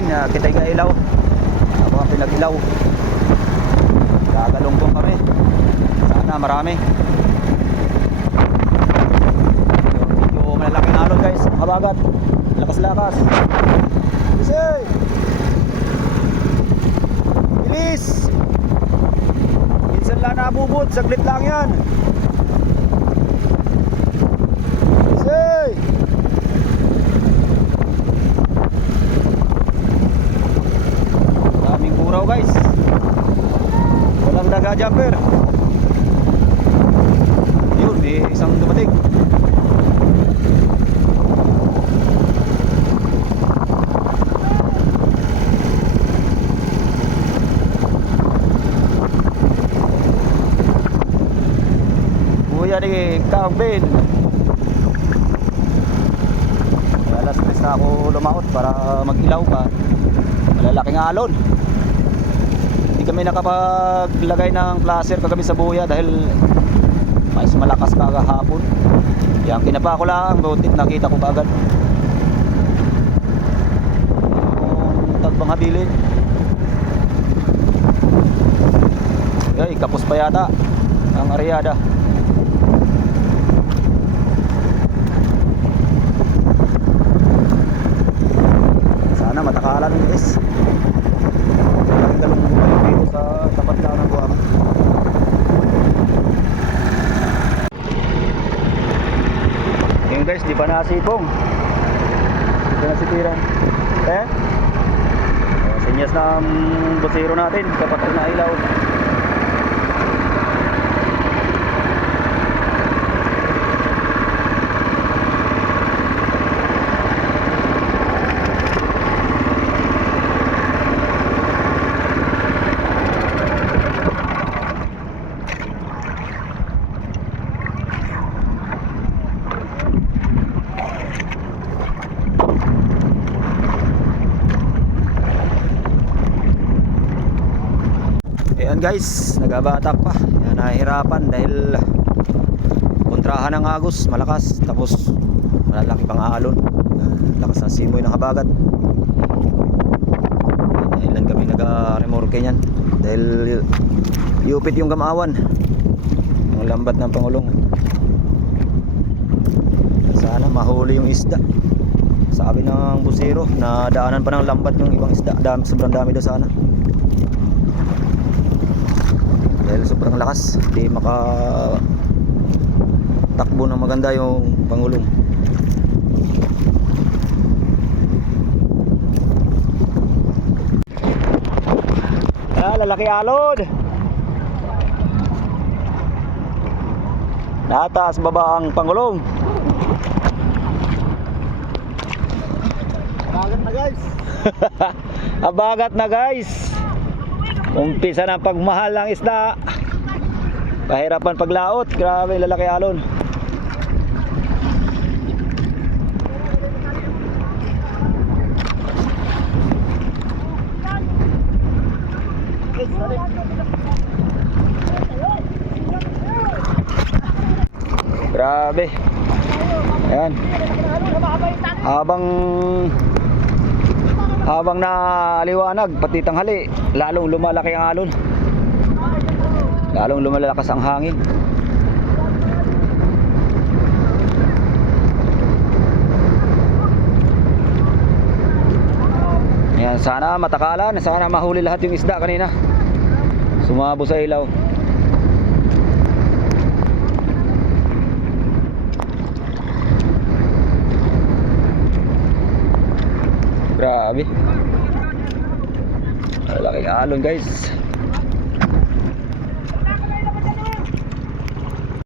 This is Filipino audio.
din, kitay ka ilaw. Ako ang pinag-ilaw. Gagalungkong kami. Sana marami. Medyo malalaking alon guys, habagat. Lakas-lakas. Bisay! Bilis! Minsan lang nabubot, saglit lang yan. Bisay! Daming buraw guys. Walang daga-jumper. Yun, may isang dumating. Kuya ni Kang Ben. Alas 3 na ako lumaot para mag-ilaw pa. Malalaking alon. Hindi kami nakapaglagay ng placer kagabi sa buya dahil mas malakas kagahapon. Yan, kinapa ko lang, butit nakita ko agad yung tagbang habilin. Ay, kapos pa yata ang aryada. Sana matakalan guys. Galong dito sa tapat lang ng buwangan. Ngayon guys, di pa nasipong. Di pa nasipiran. Sinyas na ang busero natin kapag na ilaw. Ayan guys, nagabatak pa. Yan, nahihirapan dahil kontrahan ng agos, malakas. Tapos malalaki pang alon. Lakas ng simoy ng habagat. Ilan kami nag-remorke niyan dahil iupit yung gamawan, yung lambat ng Pangulong. Sana mahuli yung isda. Sabi ng busero na daanan pa ng lambat yung ibang isda. Sobrang dami daw sana dahil sobrang lakas, hindi makatakbo ng maganda yung Pangulong. Lalaki alod. Nataas baba ang Pangulong. Abagat na guys. Abagat na guys. Umpisa ng pagmahal ng isda. Pahirapan paglaot. Grabe, lalaki alon. Grabe. Ayan. Habang naliwanag pati tanghali, lalong lumalaki ang alon. Lalong lumalakas ang hangin. Ayan, sana matakalan, sana mahuli lahat yung isda kanina. Sumabo sa ilaw. Grabe. Malaking alon guys.